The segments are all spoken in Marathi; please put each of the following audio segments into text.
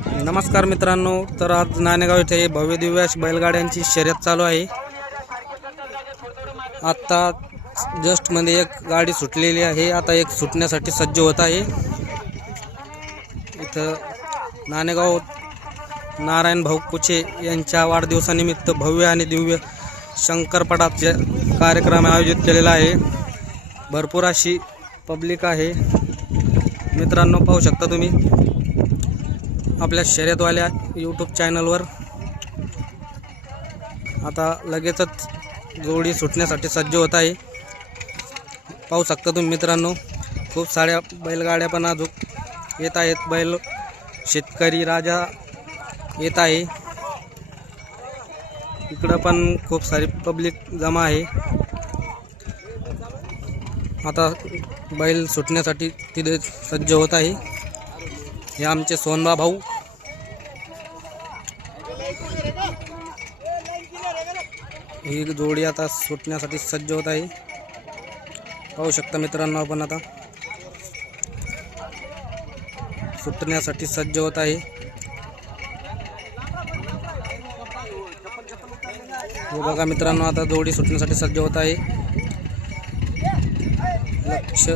नमस्कार मित्रांनो, तर आज नाणेगाव येथे भव्य दिव्य बैलगाड्यांची शर्यत चालू आहे। आता जस्ट मध्ये एक गाडी सुटलेली आहे, आता एक सुटण्यासाठी सज्ज होत आहे। इथं नाणेगाव नारायण भाऊ कुचे यांच्या वाढदिवसानिमित्त भव्य आणि दिव्य शंकरपटाचे कार्यक्रम आयोजित केलेला आहे। भरपूर अशी पब्लिक आहे मित्रांनो, पाहू शकता तुम्ही आपल्या शर्यतवाल्या यूट्यूब चॅनलवर। आता लगेचच जोडी सुटण्यासाठी सज्ज होत आहे, पाहू शकता तुम्ही मित्रांनो। खूप साऱ्या बैलगाड्या पण अजून येत आहेत, बैल शेतकरी राजा येत आहे। इकडं पण खूप सारी पब्लिक जमा आहे। आता बैल सुटण्यासाठी तिथे सज्ज होत आहे। हे आमचे सोनबा भाऊ, ही जोडी आता सुटण्यासाठी सज्ज होत आहे, पाहू शकता मित्रांनो। आपण आता सुटण्यासाठी सज्ज होत आहे। हे बघा मित्रांनो, आता जोडी सुटण्यासाठी सज्ज होत आहे। लक्ष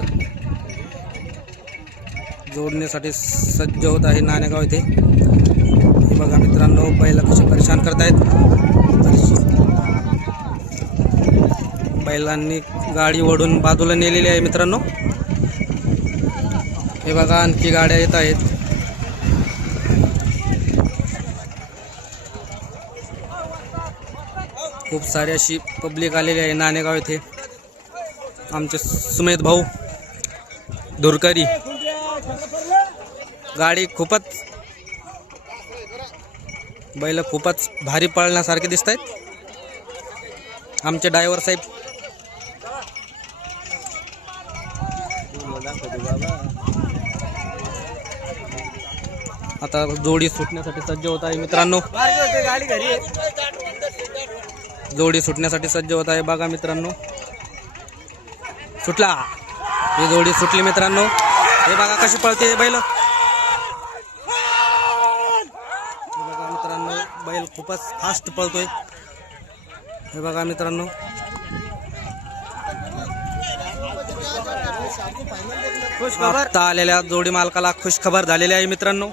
जोडण्यासाठी सज्ज होत आहे नाणेगाव येथे। हे बघा मित्रांनो, बैल कसे परेशान करतायत। बैलांनी गाडी ओढून बाजूला नेलेली आहे मित्रांनो। हे बघा आणखी गाड्या येत आहेत। खूप सारी अशी पब्लिक आलेली आहे नाणेगाव येथे। आमचे सुमेध भाऊ धुरकरी, गाडी खूपच बैल खूपच भारी पळण्यासारखे दिसत आहेत आमचे ड्रायव्हर साहेब। आता जोडी सुटण्यासाठी सज्ज होत आहे मित्रांनो, जोडी सुटण्यासाठी सज्ज होत आहे। बघा मित्रांनो, सुटला, ही जोडी सुटली मित्रांनो। हे बघा कशी पळते बैल, बघा मित्रांनो, बैल खूपच फास्ट पळतोय। हे बघा मित्रांनो, आता आलेल्या जोडी मालकाला खुश खबर झालेली आहे मित्रांनो।